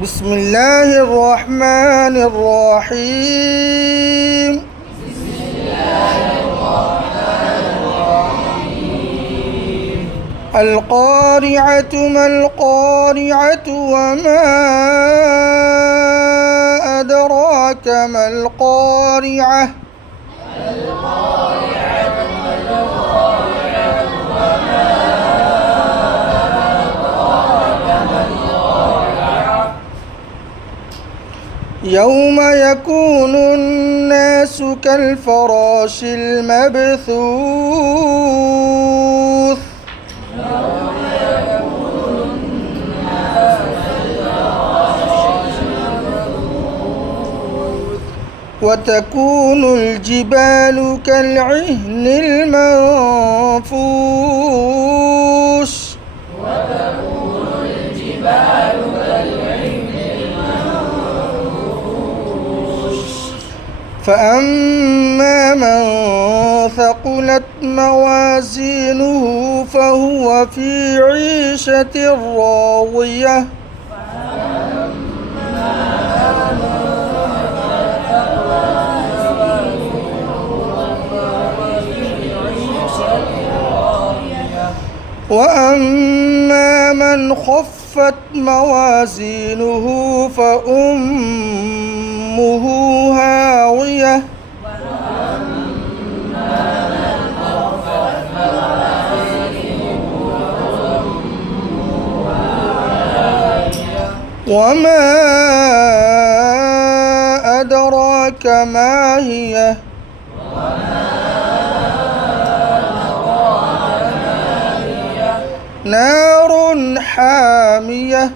بسم الله الرحمن الرحيم. القارعة ما القارعة وما أدراك ما القارعة. يوم يكون الناس كالفراش المبثوث. وتكون الجبال كالعهن المنفوش. فأما من ثقلت موازينه فهو في عيشة راضية. وأما من خفت موازينه فأمه هاوية. وما أدراك ما هي. نار حامية.